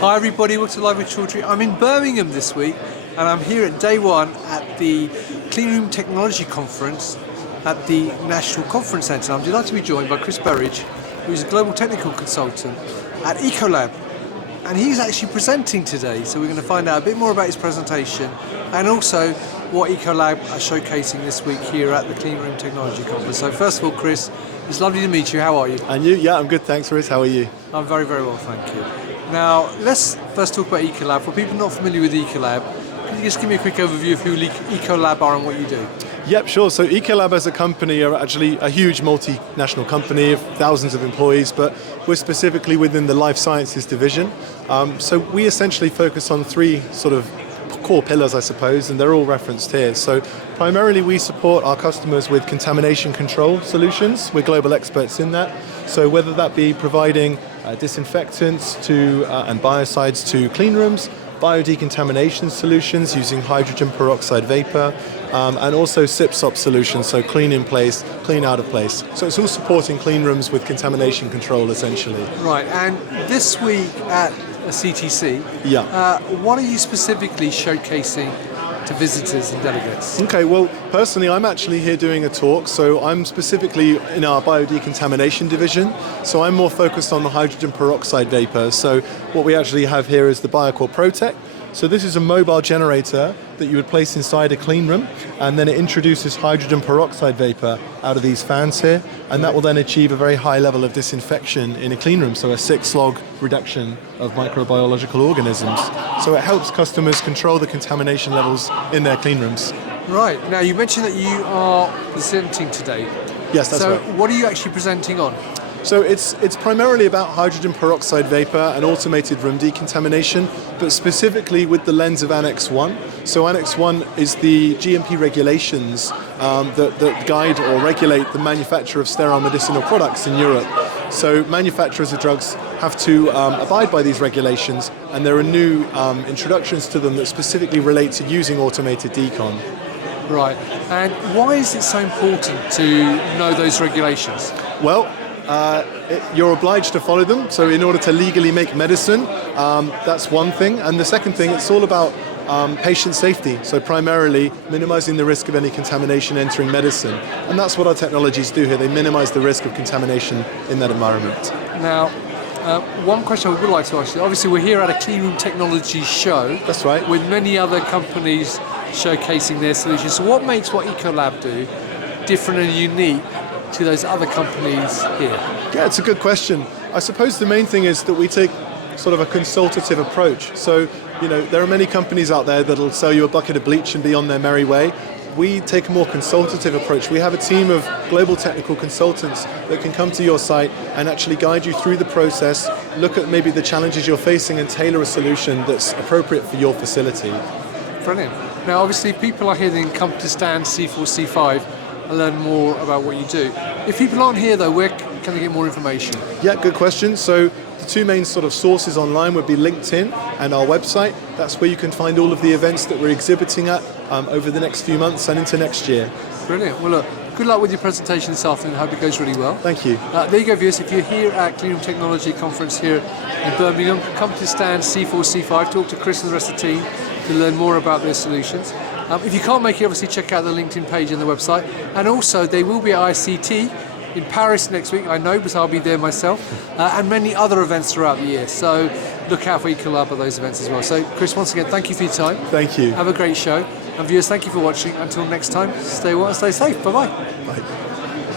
Hi everybody, welcome to Live with Chaudhry. I'm in Birmingham this week and I'm here at day one at the Clean Room Technology Conference at the National Conference Centre. I'm delighted to be joined by Chris Berridge, who's a global technical consultant at Ecolab. And he's actually presenting today, so we're going to find out a bit more about his presentation and also what Ecolab are showcasing this week here at the Clean Room Technology Conference. So first of all, Chris, it's lovely to meet you. How are you? And you? Yeah, I'm good, thanks, Chris. How are you? I'm very, very well, thank you. Now, let's first talk about Ecolab. For people not familiar with Ecolab, can you just give me a quick overview of who Ecolab are and what you do? Yep, sure. So Ecolab as a company are actually a huge multinational company of thousands of employees, but we're specifically within the life sciences division. So we essentially focus on three sort of core pillars, I suppose, and they're all referenced here. So primarily we support our customers with contamination control solutions. We're global experts in that. So whether that be providing disinfectants to and biocides to clean rooms, biodecontamination solutions using hydrogen peroxide vapor, and also SIP-SOP solutions, so clean in place, clean out of place. So it's all supporting clean rooms with contamination control, essentially. Right, and this week at CTC, what are you specifically showcasing to visitors and delegates? Okay, well, personally, I'm actually here doing a talk, so I'm specifically in our biodecontamination division, so I'm more focused on the hydrogen peroxide vapor. So what we actually have here is the BioCore Protect. So this is a mobile generator that you would place inside a clean room, and then it introduces hydrogen peroxide vapor out of these fans here, and that will then achieve a very high level of disinfection in a clean room, so a 6-log reduction of microbiological organisms. So it helps customers control the contamination levels in their clean rooms. Right, now you mentioned that you are presenting today. Yes, that's right. So what are you actually presenting on? So it's primarily about hydrogen peroxide vapor and automated room decontamination, but specifically with the lens of Annex 1. So Annex 1 is the GMP regulations that guide or regulate the manufacture of sterile medicinal products in Europe. So manufacturers of drugs have to abide by these regulations, and there are new introductions to them that specifically relate to using automated decon. Right, and why is it so important to know those regulations? Well, you're obliged to follow them, so in order to legally make medicine, that's one thing. And the second thing, it's all about patient safety, so primarily minimizing the risk of any contamination entering medicine. And that's what our technologies do here, they minimize the risk of contamination in that environment. Now, one question I would like to ask you, obviously we're here at a Clean Room Technology show. That's right. With many other companies showcasing their solutions. So what makes what Ecolab do different and unique to those other companies here? Yeah, it's a good question. I suppose the main thing is that we take sort of a consultative approach. So, there are many companies out there that'll sell you a bucket of bleach and be on their merry way. We take a more consultative approach. We have a team of global technical consultants that can come to your site and actually guide you through the process, look at maybe the challenges you're facing and tailor a solution that's appropriate for your facility. Brilliant. Now, obviously, people are here that can come to stand C4, C5 and learn more about what you do. If people aren't here though, where can they get more information? Yeah, good question. So the two main sort of sources online would be LinkedIn and our website. That's where you can find all of the events that we're exhibiting at over the next few months and into next year. Brilliant. Well, look, good luck with your presentation this afternoon. I hope it goes really well. Thank you. There you go, viewers. If you're here at Clean Room Technology Conference here in Birmingham, come to stand C4, C5, talk to Chris and the rest of the team to learn more about their solutions. If you can't make it, obviously check out the LinkedIn page and the website. And also, they will be at ICT in Paris next week, I know, because I'll be there myself, and many other events throughout the year. So look out for Ecolab at those events as well. So Chris, once again, thank you for your time. Thank you. Have a great show. And viewers, thank you for watching. Until next time, stay well and stay safe. Bye-bye. Bye.